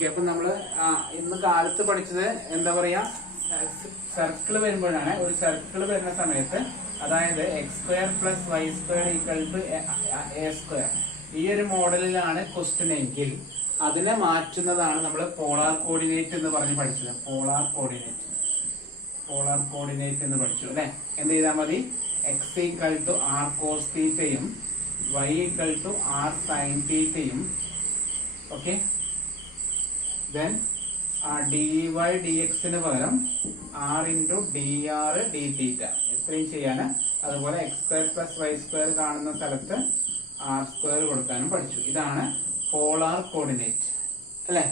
Okay, അപ്പൊ നമ്മള് ഇന്ന് കാലത്ത് പഠിച്ചത് എന്താ പറയാ, സർക്കിൾ വരുമ്പോഴാണ്. ഒരു സർക്കിൾ വരുന്ന സമയത്ത് അതായത് x² + y² = a². ഈ ഒരു മോഡലിലാണ് ക്വസ്റ്റ്യൻ എങ്കിൽ അതിനെ മാറ്റുന്നതാണ് നമ്മൾ പോളാർ കോർഡിനേറ്റ് എന്ന് പറഞ്ഞ് പഠിച്ചത്. പോളാർ കോർഡിനേറ്റ് എന്ന് പഠിച്ചു അല്ലെ. എന്ത് ചെയ്താൽ മതി, x = r cos θയും y = r sin θയും. ഓക്കെ, then dy dx പകരം r × dr dθ ഇത്രയും ചെയ്യാന്. അതുപോലെ x² + y² കാണുന്ന സ്ഥലത്ത് r² കൊടുക്കാനും പഠിച്ചു. ഇതാണ് പോളാർ കോർഡിനേറ്റ് അല്ലെ.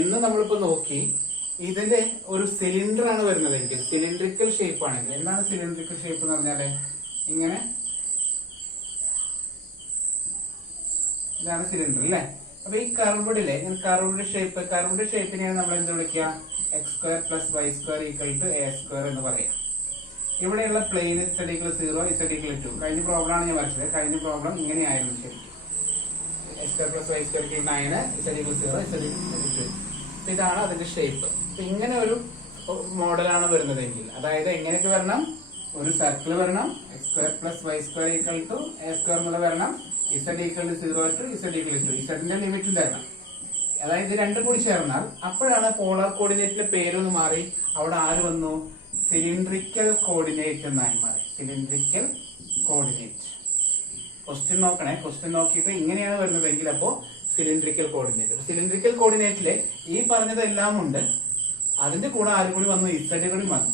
ഇന്ന് നമ്മളിപ്പോ നോക്കി ഇതിന്റെ ഒരു സിലിണ്ടർ ആണ് വരുന്നതെങ്കിൽ, സിലിണ്ടറിക്കൽ ഷേപ്പ് ആണെങ്കിൽ. എന്താണ് സിലിണ്ടറിക്കൽ ഷേപ്പ് എന്ന് പറഞ്ഞാല്, ഇങ്ങനെ ഇതാണ് സിലിണ്ടർ അല്ലെ. അപ്പൊ ഈ കർവ്ഡിലെ കർവ്ഡ് ഷേപ്പിനെയാണ് നമ്മൾ എന്ത് വിളിക്കുക, x² + y² = a² എന്ന് പറയാം. ഇവിടെയുള്ള പ്ലെയിൻ z = 0, z = 2. കഴിഞ്ഞ പ്രോബ്ലം ആണ് ഞാൻ വരച്ചത്. കഴിഞ്ഞ പ്രോബ്ലം ഇങ്ങനെയായിരുന്നു ശരിക്കും. x² + y² = 9, z = 0, z = 2. ഇതാണ് അതിന്റെ ഷേപ്പ്. അപ്പൊ ഇങ്ങനെ ഒരു മോഡലാണ് വരുന്നതെങ്കിൽ, അതായത് എങ്ങനെയൊക്കെ വരണം, ഒരു സർക്കിൾ വരണം, x² + y² = a² എന്നുള്ള വരണം, z = 0 to z = 2. ഇസഡിന്റെ ലിമിറ്റും തരണം. അതായത് ഇത് രണ്ടും കൂടി ചേർന്നാൽ അപ്പോഴാണ് പോളാർ കോർഡിനേറ്റിന്റെ പേരൊന്ന് മാറി. അവിടെ ആര് വന്നു, സിലിണ്ടറിക്കൽ കോർഡിനേറ്റ് എന്നായി മാറി. Cylindrical coordinate. ക്വസ്റ്റ്യൻ നോക്കണേ. ക്വസ്റ്റ്യൻ നോക്കിയിട്ട് ഇങ്ങനെയാണ് വരുന്നതെങ്കിൽ അപ്പോ സിലിണ്ടറിക്കൽ കോർഡിനേറ്റ്. സിലിണ്ടറിക്കൽ കോർഡിനേറ്റില് ഈ പറഞ്ഞതെല്ലാം ഉണ്ട്. അതിന്റെ കൂടെ ആരും കൂടി വന്നു, ഇസഡ് കൂടി വന്നു.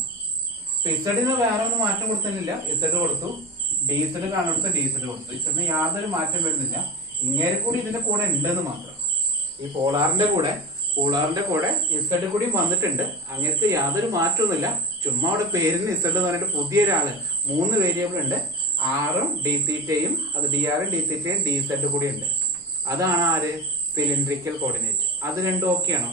അപ്പൊ ഇസഡിന് വേറെ ഒന്നും മാറ്റം കൊടുത്തില്ല. ഇസഡ് കൊടുത്തു, dz കാണുന്നത് dz കൊടുത്തു. ഇസഡിന് യാതൊരു മാറ്റം വരുന്നില്ല. ഇങ്ങനെ കൂടി ഇതിന്റെ കൂടെ ഉണ്ടെന്ന് മാത്രം. ഈ പോളാറിന്റെ കൂടെ ഇസഡ് കൂടി വന്നിട്ടുണ്ട്. അങ്ങനത്തെ യാതൊരു മാറ്റമൊന്നുമില്ല. ചുമ്മാ അവിടെ പേരിന് ഇസഡ് എന്ന് പറഞ്ഞിട്ട് പുതിയൊരാള് 3 വേരിയബിൾ ഉണ്ട്. ആറും dθയും അത് dr dθയും dz കൂടി ഉണ്ട്. അതാണ് ആര്, സിലിണ്ടറിക്കൽ കോർഡിനേറ്റ്. അത് രണ്ടും ഓക്കെയാണോ?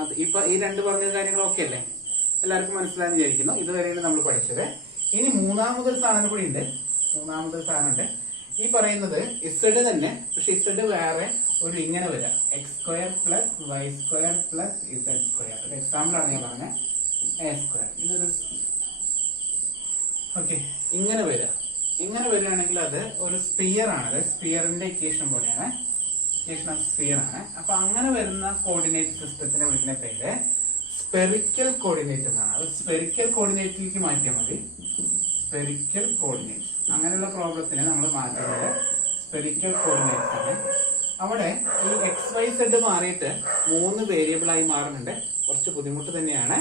അത് ഇപ്പൊ ഈ രണ്ട് പറഞ്ഞ കാര്യങ്ങൾ ഓക്കെ അല്ലേ? എല്ലാവർക്കും മനസ്സിലായെന്ന് വിചാരിക്കുന്നു. ഇതുവരെയാണ് നമ്മൾ പഠിച്ചത്. ഇനി മൂന്നാമതൊരു സാധനം കൂടി ഉണ്ട്. ഈ പറയുന്നത് ഇസഡ് തന്നെ, പക്ഷെ ഇസഡ് വേറെ ഒരു ഇങ്ങനെ വരാം, x² + y² + z². ഒരു എക്സാമ്പിൾ ആണ് ഞാൻ പറഞ്ഞത്, a². ഇതൊരു ഓക്കെ ഇങ്ങനെ വരാം. ഇങ്ങനെ വരികയാണെങ്കിൽ അത് ഒരു സ്പിയർ ആണ്. അത് സ്പിയറിന്റെ ഇക്വേഷൻ പോലെയാണ്. ഇക്വേഷൻ ഓഫ് സ്പിയർ ആണ്. അപ്പൊ അങ്ങനെ വരുന്ന കോർഡിനേറ്റ് സിസ്റ്റത്തിനെ വിളിക്കുന്ന പേര് സ്പെറിക്കൽ കോർഡിനേറ്റ് എന്നാണ്. അത് സ്പെറിക്കൽ കോർഡിനേറ്റിലേക്ക് മാറ്റിയാൽ മതി. സ്പെറിക്കൽ കോർഡിനേറ്റ്സ് അങ്ങനെയുള്ള പ്രോബ്ലത്തിന് നമ്മൾ മാറ്റുന്നത് സ്പെറിക്കൽ കോർഡിനേറ്റ്സ് ആണ്. അവിടെ ഈ XYZ മാറിയിട്ട് 3 വേരിയബിൾ ആയി മാറുന്നുണ്ട്. കുറച്ച് ബുദ്ധിമുട്ട് തന്നെയാണ്,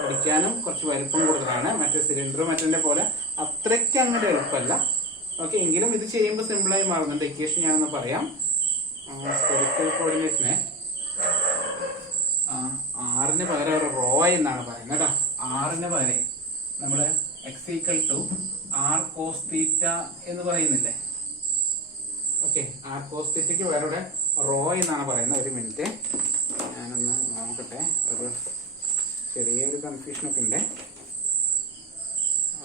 പഠിക്കാനും കുറച്ച് വലുപ്പം കൂടുതലാണ്. മറ്റേ സിലിണ്ടർ മറ്റേ പോലെ അത്രയ്ക്ക് അങ്ങനെ എളുപ്പമല്ല. ഓക്കെ, എങ്കിലും ഇത് ചെയ്യുമ്പോൾ സിമ്പിളായി മാറുന്നുണ്ട്. ഇക്വേഷൻ ഞാനൊന്ന് പറയാം. സ്പെറിക്കൽ കോർഡിനേറ്റിനെ ആറിന് പകരം ഒരു റോ എന്നാണ് പറയുന്നത് കേട്ടോ. ആറിന് പകരം നമ്മള് x = r cos θ എന്ന് പറയുന്നില്ലേ. ഓക്കെ, r cos θക്ക് വേറെ റോ എന്നാണ് പറയുന്നത്. ഒരു മിനിറ്റ് ഞാനൊന്ന് നോക്കട്ടെ. ഒരു ചെറിയൊരു കൺഫ്യൂഷൻ ഒക്കെ ഉണ്ട്.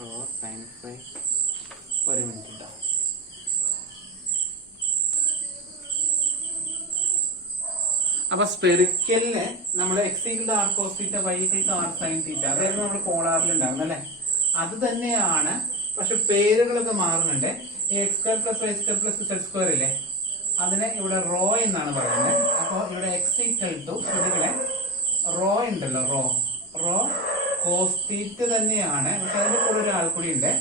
Rho sin φ. ഒരു മിനിറ്റ് കേട്ടോ. അപ്പൊ സ്പെറിക്കലിന് നമ്മൾ x = r cos θ, y = r sin θ, അതായിരുന്നു നമ്മൾ പോളാറിൽ ഉണ്ടാകുന്നത് അല്ലെ. അത് തന്നെയാണ്, പക്ഷെ പേരുകളൊക്കെ മാറുന്നുണ്ട്. ഈ x² + y² + z² ഇല്ലേ, അതിനെ ഇവിടെ റോ എന്നാണ് പറയുന്നത്. അപ്പൊ ഇവിടെ x = റോ ഉണ്ടല്ലോ, റോ cos θ തന്നെയാണ്. പക്ഷെ അതിന്റെ കൂടെ ഒരാൾ കൂടി ഉണ്ട്,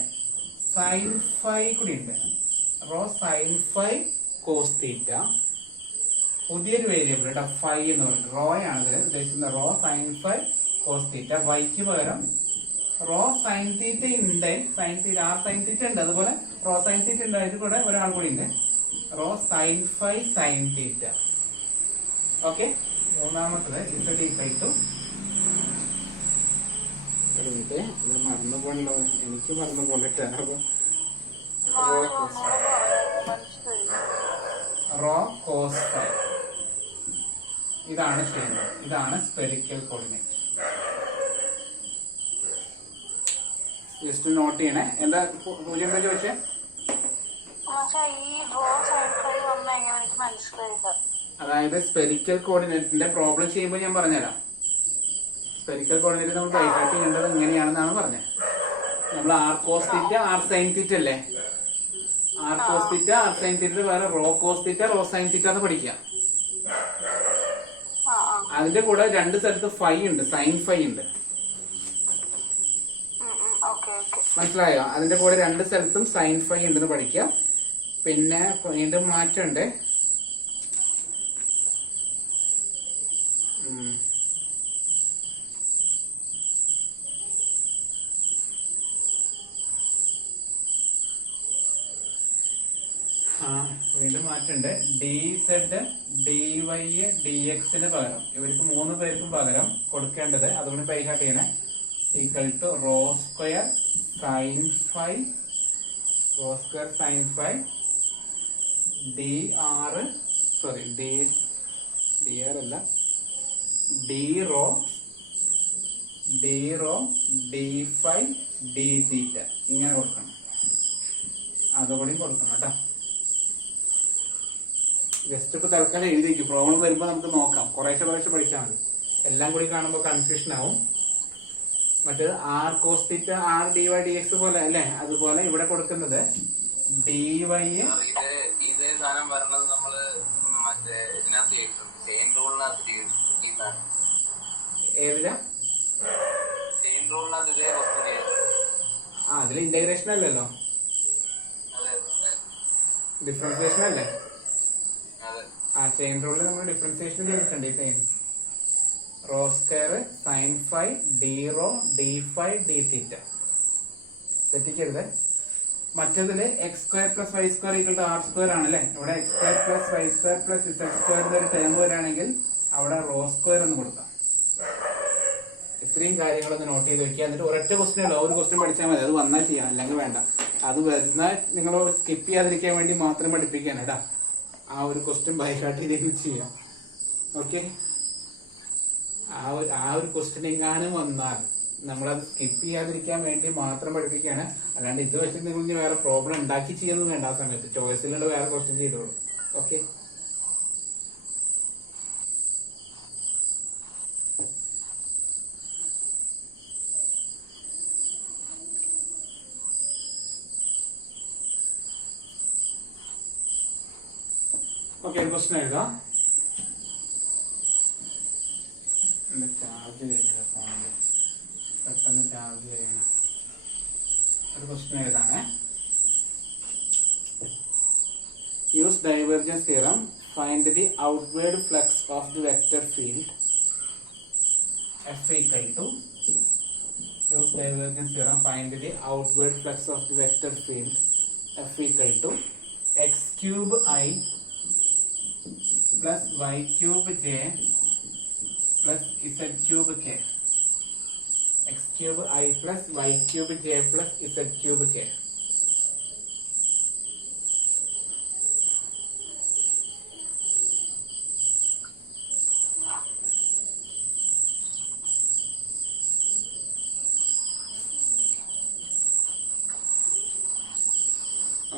sin φ കൂടി ഉണ്ട്. Rho sin φ cos θ. പുതിയൊരു വേരിയബിൾ കേട്ടോ, ഫൈ എന്ന് പറയുന്നത്. റോ ആണ് ഇതിൽ ഉദ്ദേശിക്കുന്നത്. Rho sin φ cos θ. വൈക്ക് പകരം റോ sin θ ഉണ്ട്. r sin θ ഉണ്ട്. അതുപോലെ റോ sin θ ഉണ്ട്. അതിൽ കൂടെ ഒരാൾ കൂടി ഉണ്ട്, റോ sin φ sin θ. ഓക്കെ, മൂന്നാമത്തത് z = ഒരു മിനിറ്റ്, ഇത് മറന്നു പോകണല്ലോ. എനിക്ക് മറന്നു പോകണ്ടിട്ടാണ്. Raw cos φ. ഇതാണ് ചെയ്യുന്നത്. ഇതാണ് സ്പെറിക്കൽ കോർഡിനേറ്റ്. ലിസ്റ്റ് നോട്ട് ചെയ്യണേ. എന്താ ചോദ്യം ചോദിച്ചേ? ഈ റോ sin φ ഒന്നും എങ്ങനെ മനസ്സിലായില്ല. അതായത് സ്പെരിക്കൽ കോർഡിനേറ്റിന്റെ പ്രോബ്ലം ചെയ്യുമ്പോൾ ഞാൻ പറഞ്ഞുതരാം. സ്പെരിക്കൽ കോർഡിനേറ്റ് നമ്മൾ ബൈഹാർട്ട് ചെയ്യേണ്ടത് എങ്ങനെയാണെന്നാണ് പറഞ്ഞത്. നമ്മൾ R cos theta R sine theta അല്ലേ, R cos theta R sine theta വേറെ rho cos theta rho sine theta എന്ന് പഠിക്കാം. അതിന്റെ കൂടെ രണ്ട് സ്ഥലത്ത് ഫൈ ഉണ്ട്, സൈൻ ഫൈ ഉണ്ട്, മനസ്സിലായോ? അതിന്റെ കൂടെ രണ്ട് സ്ഥലത്തും സൈൻ ഫൈ ഉണ്ടെന്ന് പഠിക്കാം. പിന്നെ വീണ്ടും മാറ്റമുണ്ട്. വീണ്ടും മാറ്റമുണ്ട്. D Z D Y D എക്സിന് പകരം ഇവർക്ക് മൂന്ന് പേർക്കും പകരം കൊടുക്കേണ്ടത്, അതുകൊണ്ട് ബൈഹാർട്ട് ചെയ്യണേ, equal to rho square sine phi, rho square sine phi d r, sorry d r അല്ല, d rho d phi d theta ഇങ്ങനെ കൊടുക്കണം. അതുകൂടി കൊടുക്കണം കേട്ടോ. ജസ്റ്റ് ഇപ്പൊ തൽക്കാലം എഴുതിക്കും, പ്രോബ്ലം വരുമ്പോ നമുക്ക് നോക്കാം. കുറേശ്ശെ പഠിച്ചാൽ മതി, എല്ലാം കൂടി കാണുമ്പോൾ കൺഫ്യൂഷൻ ആവും. മറ്റേത് R cos theta R D Y D X പോലെ അല്ലെ, അതുപോലെ ഇവിടെ കൊടുക്കുന്നത് ഡി വൈ. ഇതേ സാധനം പറഞ്ഞത് നമ്മള് മറ്റേ ഇതിനകത്ത് ചെയിൻ റൂളിനകത്ത് ഏതിലാ? ചെയിൻ റൂളിനകത്ത് ഇതേ ക്വസ്റ്റ്യൻ. അതിൽ ഇന്റഗ്രേഷൻ അല്ലല്ലോ, ഡിഫറൻസിയേഷൻ അല്ലേ? ചെയിൻ റൂളിൽ നമ്മൾ ഡിഫറൻസിയേഷൻ ചെയ്തിട്ടുണ്ട്. ഈ same rho square sine phi d rho d phi d theta, തെറ്റിക്കരുത്. മറ്റതില് x square plus y square equal to r square ആണല്ലേ. ഇവിടെ x square plus y square plus z സ്ക്വയറിന്റെ ഒരു ടേം വരാണെങ്കിൽ അവിടെ റോ സ്ക്വയർ എന്ന് കൊടുക്കാം. ഇത്രയും കാര്യങ്ങളൊന്ന് നോട്ട് ചെയ്ത് വെക്കുക. എന്നിട്ട് ഒരൊറ്റ ക്വസ്റ്റ്യൻ ഉള്ളൂ, ഒരു ക്വസ്റ്റ്യൻ പഠിച്ചാൽ മതി. അത് വന്നാൽ ചെയ്യാം, അല്ലെങ്കിൽ വേണ്ട. അത് വരുന്നാൽ നിങ്ങൾ സ്കിപ്പ് ചെയ്യാതിരിക്കാൻ വേണ്ടി മാത്രം പഠിപ്പിക്കാൻ കേട്ടാ. ആ ഒരു ക്വസ്റ്റ്യൻ ബൈഹാർട്ട് ചെയ്ത് ചെയ്യാം. ഓക്കെ, ആ ഒരു ക്വസ്റ്റ്യൻ എങ്ങാനും വന്നാൽ നമ്മളത് സ്കിപ്പ് ചെയ്യാതിരിക്കാൻ വേണ്ടി മാത്രം പഠിപ്പിക്കുകയാണ്. അല്ലാണ്ട് ഇത് വെച്ചിട്ട് നിങ്ങൾ ഇനി വേറെ പ്രോബ്ലം ഉണ്ടാക്കി ചെയ്യുന്നത് വേണ്ട. ആ സമയത്ത് ചോയ്സിലുള്ള വേറെ ക്വസ്റ്റ്യൻ ചെയ്തോളൂ. ഓക്കെ, ക്വസ്റ്റ്യൻ എഴുതാം. ചാർജ് കഴിഞ്ഞ ഫോണില് പെട്ടെന്ന് ചാർജ് ചെയ്യണം. ഒരു ക്വസ്റ്റ്യൻ എഴുതാണേ. Use divergence theorem, find the outward flux of the vector field f equal to. Use divergence theorem, find the outward flux of the vector field f equal to x cube i plus y cube j plus z cube k. x cube I plus y cube j plus z cube k.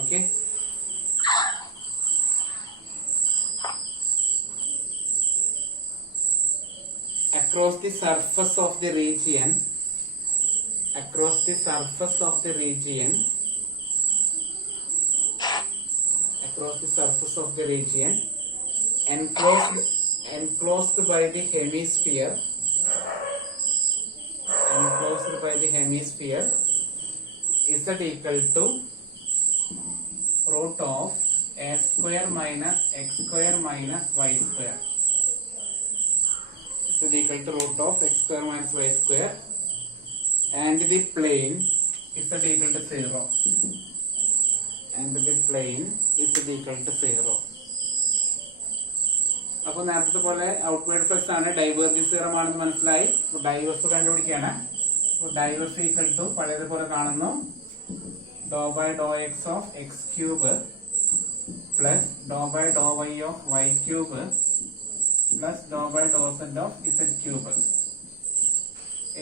Okay. Across the surface of the region, across the surface of the region, across the surface of the region, enclosed by the hemisphere, enclosed by the hemisphere, is that equal to root of a square minus x square minus y square. Is equal to root of x square minus y square, and the plane is equal to 0, and the plane is equal to 0. അപ്പോൾ നേരത്തെ പോലെ outward flux ആണ്, divergence theorem ആണെന്ന് മനസ്സിലായി. Divergence കണ്ടുപിടിക്കുകയാണ്. അപ്പോൾ divergence equal to പഴയതുപോലെ കാണുന്നു, do by do x of x cube plus do by do y of y cube plus dou by dou z of z cube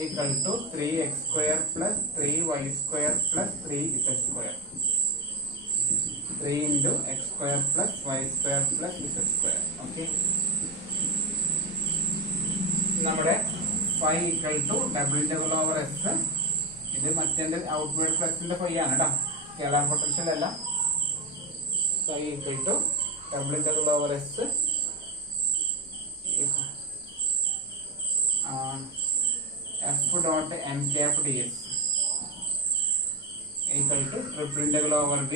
equal to 3x square plus 3y square plus 3z square. 3 into x square plus y square plus z square. Okay. നമ്മുടെ phi equal to double integral over s. ഇത് മറ്റേ outward ഫ്ലക്സിന്റെ phi ആണ് കേട്ടോ, scalar potential അല്ല. phi equal to double integral over s f dot n cap ds equal to triple integral over v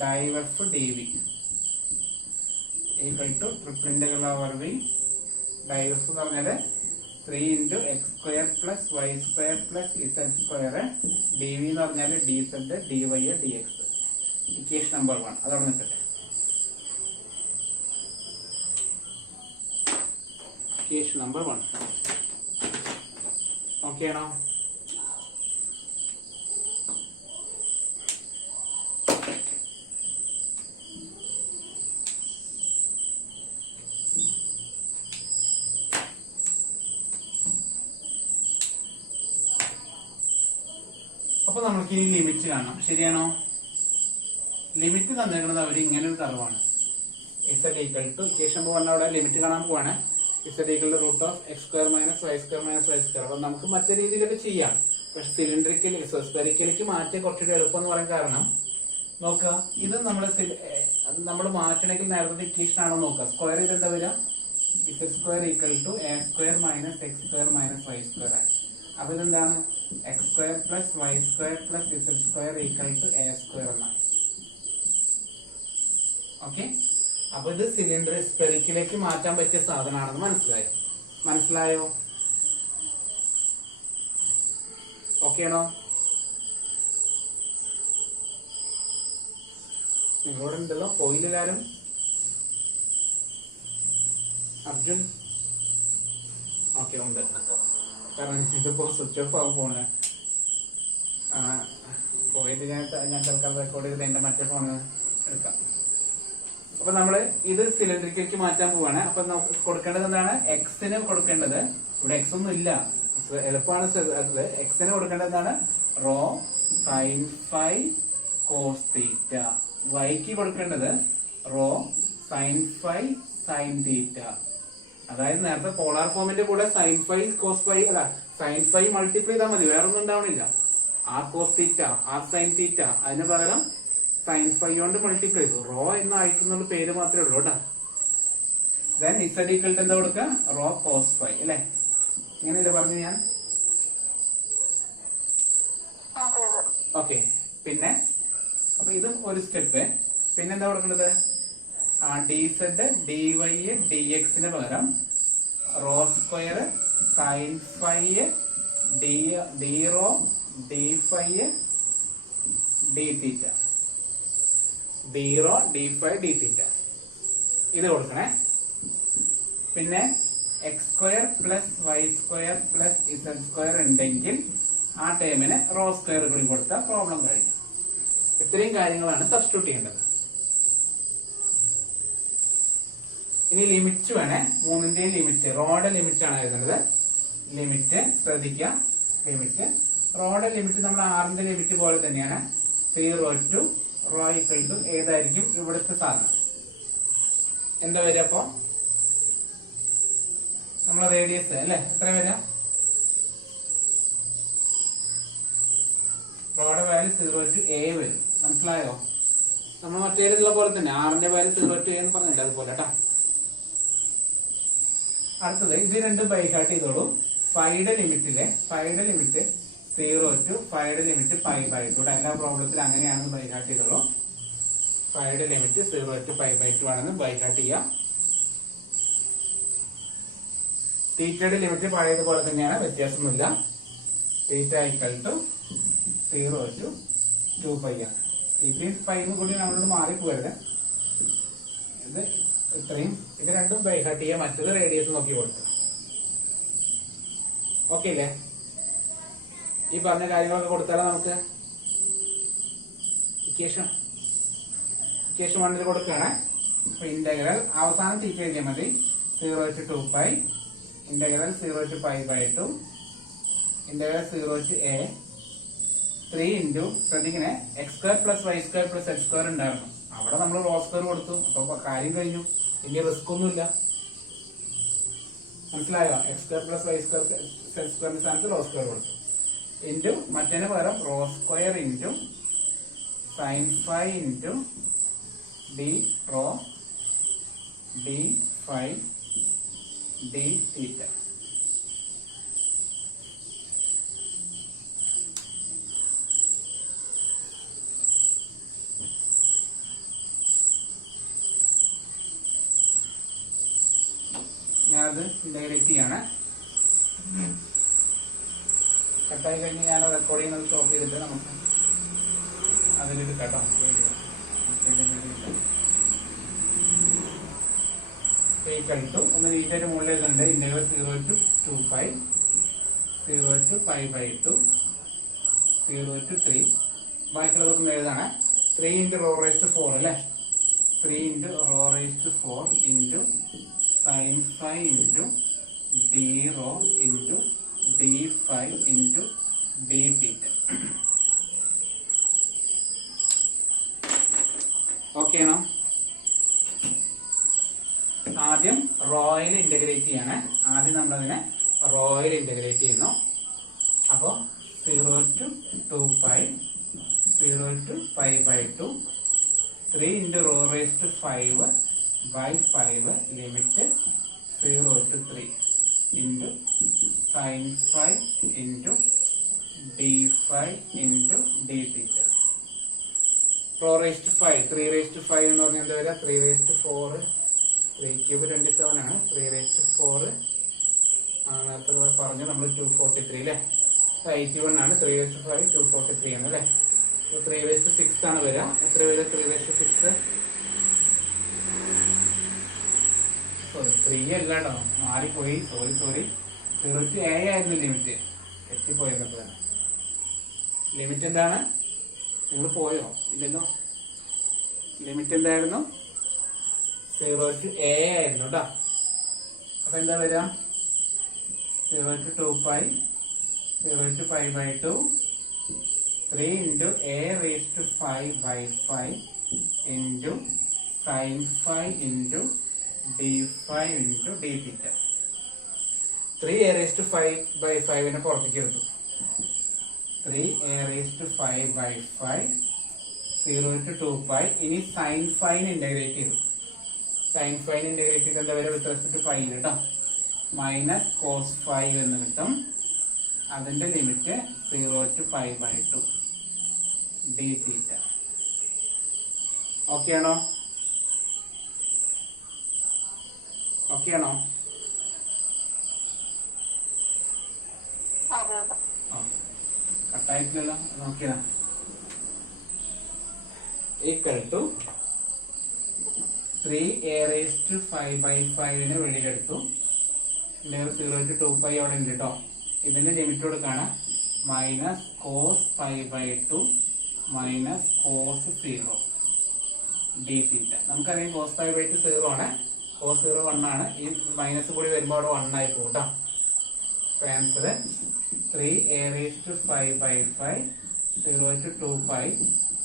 div f dv equal to triple integral over v div f എന്ന് പറഞ്ഞാൽ 3 into x square plus y square plus z square dv എന്ന് പറഞ്ഞാൽ dz dy dx. Equation number 1 അതവിടെ നിൽക്കട്ടെ. Equation number 1 okay ആണോ? അപ്പൊ നമുക്ക് ഈ ലിമിറ്റ് കാണാം, ശരിയാണോ? ലിമിറ്റ് തന്നിരിക്കുന്നത് അവർ ഇങ്ങനെ ഒരു കർവാണ്. z equal to equation number 1 അവിടെ ലിമിറ്റ് കാണാൻ പോവാണ്. z equal to root of x square minus y square minus y square. അപ്പൊ നമുക്ക് മറ്റേ രീതിയിലൊക്കെ ചെയ്യാം, പക്ഷെ സിലിണ്ടറിക്കലി സ്പെറിക്കലിക്ക് മാറ്റിയ കുറച്ചുകൂടി എളുപ്പം എന്ന് പറയാൻ കാരണം നോക്കുക, ഇത് നമ്മൾ മാറ്റണമെങ്കിൽ നേരത്തെ ഇക്വേഷൻ ആണോ നോക്കുക. സ്ക്വയർ ചെയ്ത് എന്താ വരിക? z square equal to a square minus x square minus y square ആയി. അപ്പൊ ഇതെന്താണ്? x square plus y square plus z square equal to a square എന്നാണ്. ഓക്കെ, അപ്പൊ ഇത് സിലിണ്ടർ സ്പെറിക്കിലേക്ക് മാറ്റാൻ പറ്റിയ സാധനമാണെന്ന് മനസ്സിലായോ? ഓക്കെ ആണോ? നിങ്ങളോട് ഉണ്ടല്ലോ പോയില്ലാരും? അർജുൻ ഓക്കെ ഉണ്ട്, കാരണം ഇതിപ്പോ സ്വിച്ച് ഓഫ് ആകും ഫോണ്. പോയിട്ട് ഞാൻ തൽക്കാലം റെക്കോർഡ് ചെയ്ത് എന്റെ മറ്റേ ഫോണ് എടുക്കാം. അപ്പൊ നമ്മള് ഇത് സിലിണ്ടറിലേക്ക് മാറ്റാൻ പോവാണ്. അപ്പൊ നമുക്ക് കൊടുക്കേണ്ടത് എന്താണ്? എക്സിന് കൊടുക്കേണ്ടത്, ഇവിടെ എക്സ് ഒന്നും ഇല്ല, എളുപ്പമാണ്. എക്സിന് കൊടുക്കേണ്ടത് എന്താണ്? Rho sine phi cos theta. വൈക്ക് കൊടുക്കേണ്ടത് rho sine phi sine theta. അതായത് നേരത്തെ പോളാർ ഫോമിന്റെ കൂടെ സൈൻ ഫൈ കോസ് ഫൈ അല്ല, സൈൻ ഫൈ മൾട്ടിപ്ലൈ ചെയ്താൽ മതി, വേറെ ഒന്നും ഉണ്ടാവണില്ല. R cos theta, R sine theta, അതിന് പകരം സൈൻ ഫൈ കൊണ്ട് മൾട്ടിപ്ലൈ ചെയ്തു. റോ എന്ന് അയക്കുന്നുള്ള പേര് മാത്രമേ ഉള്ളൂ കേട്ടോ. ദെൻ ഇസഡ് ഈക്വൽ ടു എന്താ കൊടുക്കുക? റോ കോസ് ഫൈ അല്ലെ? ഇങ്ങനെയല്ലേ പറഞ്ഞു ഞാൻ? ഓക്കെ, പിന്നെ അപ്പൊ ഇതും ഒരു സ്റ്റെപ്പ്. പിന്നെന്താ കൊടുക്കേണ്ടത്? D Z D Y D എക്സിന് പകരം rho square sine phi d rho d phi d theta, d rho d phi d theta ഇത് കൊടുക്കണേ. പിന്നെ x square plus y square plus z square ഉണ്ടെങ്കിൽ ആ ടേമിന് റോ സ്ക്വയർ കൂടി കൊടുത്താൽ പ്രോബ്ലം കഴിഞ്ഞു. ഇത്രയും കാര്യങ്ങളാണ് സബ്സ്റ്റിറ്റ്യൂട്ട് ചെയ്യേണ്ടത്. ഇനി ലിമിറ്റ് വേണേ, മൂന്നിന്റെയും ലിമിറ്റ്, റോയുടെ ലിമിറ്റ് ആണ് എഴുതുന്നത്. ലിമിറ്റ് ശ്രദ്ധിക്കുക, ലിമിറ്റ് റോയുടെ ലിമിറ്റ് നമ്മുടെ ആറിന്റെ ലിമിറ്റ് പോലെ തന്നെയാണ്. 0 to റോ ഈക്വൽ ടു ഏതായിരിക്കും ഇവിടുത്തെ സാധനം? എന്താ വരിക? അപ്പൊ നമ്മളെ റേഡിയസ് അല്ലെ, എത്ര വരാം? റോയുടെ വാല്യൂ 0 to a വരും. മനസ്സിലായോ? നമ്മൾ മറ്റേതിലുള്ള പോലെ തന്നെ ആറിന്റെ വാല്യൂ 0 to a എന്ന് പറഞ്ഞില്ല, അതുപോലെ കേട്ടാ. അടുത്തത് ഇത് രണ്ടും ബൈഹാർട്ട് ചെയ്തോളൂ. ഫൈയുടെ ലിമിറ്റ് 0 to ഫൈയുടെ ലിമിറ്റ് π/2. എല്ലാ പ്രോബ്ലത്തിലും അങ്ങനെയാണെന്ന് ബൈഹാർട്ട് ചെയ്തോളൂ. ഫൈയുടെ ലിമിറ്റ് 0 to π/2 ആണെന്ന് ബൈഹാർട്ട് ചെയ്യാം. തീറ്റയുടെ ലിമിറ്റ് പഴയതുപോലെ തന്നെയാണ്, വ്യത്യാസമൊന്നുമില്ല. തീറ്റ ഈക്വൽ ടു 0 to 2π ആണ്. തീറ്റയും പൈന്ന് കൂടി നമ്മളോട് മാറിപ്പോയത്. ഇത് ഇത്രയും, ഇത് രണ്ടും ബൈഹാർട്ട് ചെയ്യാം. മറ്റൊരു റേഡിയസ് നോക്കി കൊടുക്കുക. ഓക്കെ അല്ലേ? ഈ പറഞ്ഞ കാര്യങ്ങളൊക്കെ കൊടുത്താലോ നമുക്ക് ഇക്വേഷൻ 1 കൊടുക്കുകയാണ്. അപ്പൊ ഇന്റഗ്രൽ അവസാനം തീറ്റ എഴുതിയാൽ മതി. 0 to 2π integral 0 to π/2 integral 0 to a 3 into ശ്രദ്ധിക്കണേ x square plus y square plus x square ഉണ്ടായിരുന്നു. അവിടെ നമ്മൾ റോ സ്ക്വയർ കൊടുത്തു. അപ്പൊ കാര്യം കഴിഞ്ഞു. ഇനി റിസ്ക് ഒന്നുമില്ല. മനസ്സിലായോ? X square plus y square z സ്ക്വയറിന്റെ സ്ഥാനത്ത് റോ സ്ക്വയർ കൊടുത്തു. ഇൻറ്റു മറ്റേന് പകരം rho square into sine phi into d rho d phi d theta. ഞാനത് ഇന്റഗ്രേറ്റ് ചെയ്യാണ്. കട്ടായി കഴിഞ്ഞ് ഞാൻ റെക്കോർഡ് ചെയ്യുന്നത് സ്റ്റോപ്പ് ചെയ്തിട്ട് നമുക്ക് അതിലേക്ക് കേട്ടോ. കളിട്ടു ഒന്ന് നീറ്റായിട്ട് മുകളിലേക്ക് ഉണ്ട്. Integral 0 to 2π 0 to π/2 0 to 3. ബാക്കിയുള്ളതൊക്കെ എഴുതാണ്. 3 into റോ റേസ്റ്റ് 4 അല്ലേ? 3 into റോ റേസ്റ്റ് 4 into sin phi into d rho into d phi into d theta. Okay ആണോ? ആദ്യം റോയിൽ ഇന്റഗ്രേറ്റ് ചെയ്യാണ്. ആദ്യം നമ്മളതിനെ റോയിൽ ഇന്റഗ്രേറ്റ് ചെയ്യുന്നു. അപ്പോ 0 to 2π 0 to π/2 3 into rho raised 5/5 limit 0 to 3 into sin phi into d phi into d theta. Rho raised 5 3 raised to 5 എന്ന് പറഞ്ഞാൽ എന്താ വരിക? 3 raised to 4 3 cube 27 ആണ്. 3 raised to 4 നേരത്തെ പറഞ്ഞു നമ്മൾ 243 അല്ലേ? 81 ആണ്. 3 raised to 5 243 ആണ് അല്ലേ? 3 raised to 6 ആണ് വരിക. എത്ര വരിക? 3 raised to 6 3 അല്ലാട്ടോ, മാറിപ്പോയി. സോറി 0 to a ആയിരുന്നു ലിമിറ്റ്. എത്തിപ്പോയെന്നപ്പോ ലിമിറ്റ് എന്താണ്? നിങ്ങൾ പോയോ? ഇല്ലല്ലോ. ലിമിറ്റ് എന്തായിരുന്നു? 0 to a ആയിരുന്നു കേട്ടോ. അപ്പൊ എന്താ വരിക? 0 to 2π 0 to π/2 3 into a raised to 5/5 into sin phi into d phi into d theta. 3a raised to 5/5 നെ പുറത്തേക്ക് എടുത്തു. 3a raised to 5/5 0 to 2π. ഇനി sin phi ഇന്റഗ്രേറ്റ് ചെയ്തു. sin phi ഇന്റഗ്രേറ്റ് ചെയ്ത് എന്താ വരെ വിത്ത് റെസ്പെക്ട് to 5 കേട്ടോ? Minus cos 5 എന്ന് കിട്ടും. അതിന്റെ limit 0 to π/2 d theta. Okay ആണോ? ഓക്കെ ആണോ? കട്ടായിട്ടില്ലല്ലോ. നോക്കിയതാ. Equal to 3a raised to 5/5 നെ വെളിയിലെടുത്തു. 0 to 2π അവിടെ ഉണ്ട് കേട്ടോ. ഇതിന്റെ ലിമിറ്റ് കൊടുക്കാണ് minus cos π/2 minus cos 0 d theta. നമുക്കറിയാം കോസ് π/2 0 ആണ്. കോസ് 0 1 ആണ്. ഈ മൈനസ് കൂടി വരുമ്പോൾ അവിടെ 1 ആയി പോകും കേട്ടോ. Answer 3a raised to 5/5 0 to 2π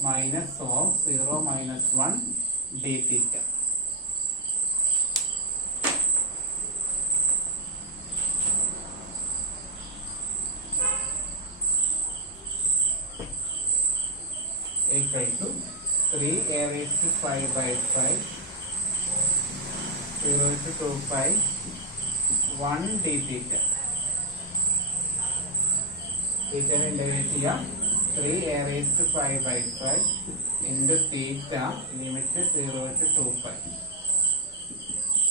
minus of 0 minus 1 d theta. Equal to 3a raised to 5/5 0 to 2π 1 d theta. Theta integrate ചെയ്യാം. 3a raised to 5/5 into theta limit 0 to 2π.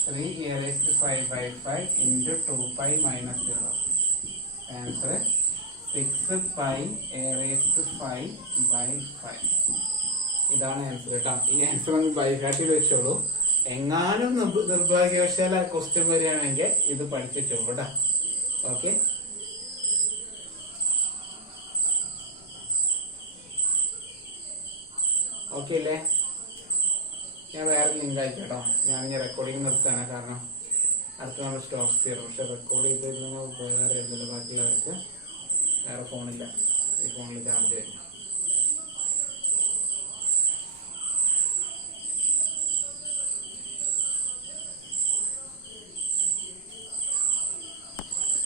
3a raised to 5/5 into 2π minus 0. Answer 6π a raised to 5/5. ഇതാണ് answer കേട്ടോ. ഈ answer ഒന്ന് ബൈഹാർട്ടിൽ വെച്ചോളൂ. എങ്ങാനും നിർഭാഗ്യവശാൽ ആ question വരികയാണെങ്കിൽ ഇത് പഠിച്ചോളൂ കേട്ടോ. ഓക്കെ. ഓക്കെ അല്ലേ? ഞാൻ വേറെ ലിങ്ക് അയക്കട്ടോ. ഞാനിങ്ങനെ റെക്കോർഡിങ് നിർത്തുകയാണ്. കാരണം അടുത്ത നമ്മൾ സ്റ്റോക്സ് തീരും. പക്ഷെ റെക്കോർഡ് ചെയ്തിരുന്ന ഉപകാരമായിരുന്നില്ല ബാക്കിയുള്ളവർക്ക്. വേറെ ഫോണില്ല. ഈ ഫോണിൽ ചാർജ് ചെയ്യും.